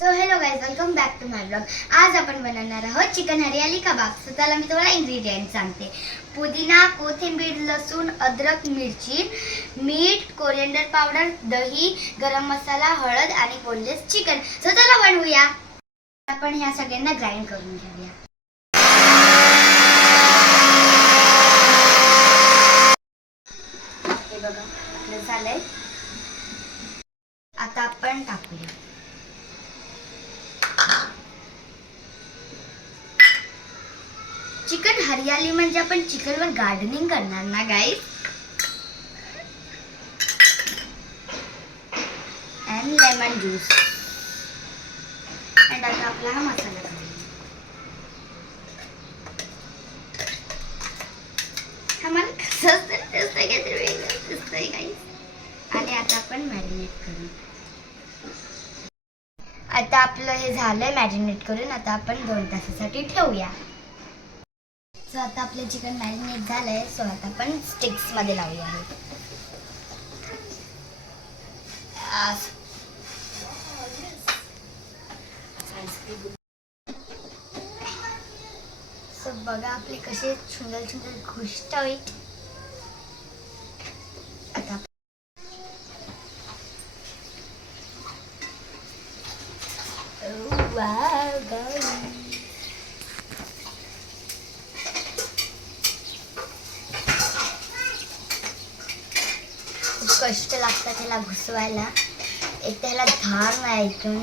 So hello guys, welcome back to my blog. आज आपण बनवणार आहोत चिकन हरियाली कबाब. सो त्याला मी तुम्हाला इन्ग्रेडियंट सांगते. पुदिना, कोथिंबीर, लसूण, अद्रक, मिरची, मीठ, कोरिएंडर पावडर, दही, गरम मसाला, हळद आणि बोनलेस चिकन. सो चला बनवूया. आपण ह्या सगळ्यांना ग्राइंड करून घेऊया. हे बघा, आपलं झालंय. आता आपण टाकूया. चिकन हरियाली म्हणजे आपण चिकनवर गार्डनिंग करणार ना guys. And lemon juice. And आता आपला हा मसाला घालूया. आम्हाला कसं दिसतंय काहीतरी वेगळं दिसतंय गाईस. आणि आता आपण मॅरिनेट करू. आता आपलं हे झालंय मॅरिनेट करून. आता आपण 2 तासासाठी ठेवूया. सो आता आपलं चिकन मॅरिनेट झालंय. सो आता आपण स्टिक्स मध्ये लावूया. सो बघा आपले कसे सुंदर सुंदर घुसटवीत. आता कष्ट लागतात त्याला घुसवायला. एक त्याला धार नाही ऐकून.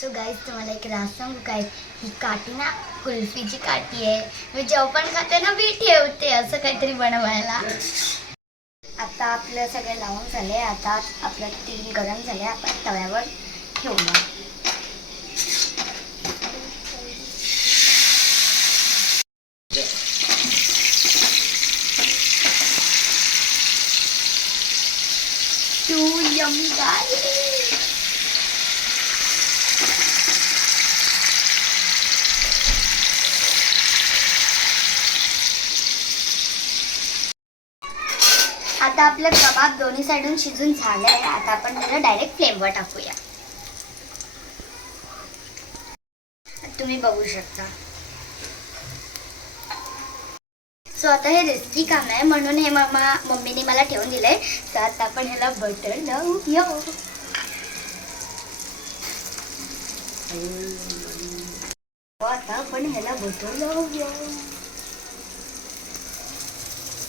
सो गाईज, तुम्हाला एक राज सांगू काय, ही काठी ना कुल्फीची काठी आहे. मी जेव्हा पण खाते ना मी ठेवते असं काहीतरी बनवायला. आता आपलं सगळं लावून झाले. आता आपलं तेल गरम झाले. आपण तव्यावर ठेवूया. Yummy guys. आता आपलं कबाब दोन्ही साइडून शिजून झालंय. आता आपण त्याला डायरेक्ट फ्लेमवर टाकूया. तुम्ही बघू शकता. सो आता हे रिस्की काम आहे म्हणून हे मम्मीने मला ठेवून दिलंय. तर आता आपण ह्याला बटर लावूया. आता आपण ह्याला बटर लावूया.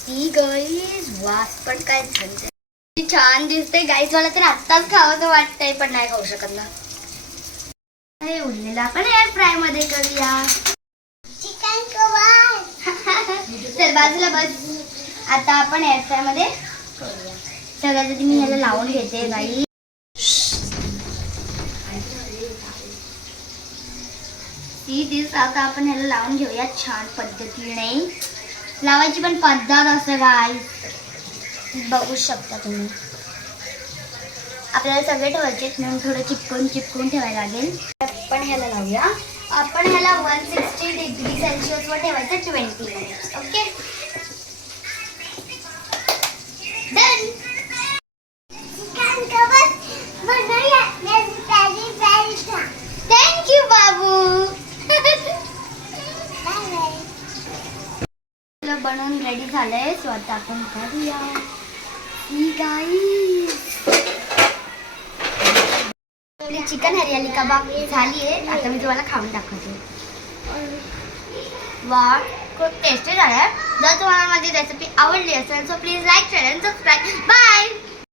ती गाईस वास पण काय झालं, छान दिसते गाईस. मला तर आत्ताच खावं वाटतंय पण नाही खाऊ शकत ना. हे उरलेलं आपण एअर फ्राय मध्ये करूया. चिकन कबाब. चल बाजूला बस. आता आपण एअर फ्राय मध्ये करूया. सगळ्यात आधी मी ह्याला लावून घेते गाईस. आता आपण ह्याला लावून घेऊया छान पद्धतीने. लावायची पण पद्धत असं गाईस बघू शकता तुम्ही. आपल्याला सगळे ठेवायचे म्हणून थोडं चिपकून ठेवायला लागेल. आपण ह्याला लावूया. आपण ह्याला 160 डिग्री सेल्सिअस वर ठेवायचं 20 मिनिट्स. Okay done. थँक्यू बाबू. बनवून रेडी झालंय. सो आता आपण करूया. चिकन हरियाली कबाब झाली आहे. आता मी तुम्हाला खाऊन दाखवते. वा, खूप टेस्टी झालंय. जर तुम्हाला माझी रेसिपी आवडली असेल so please like, share and subscribe. Bye.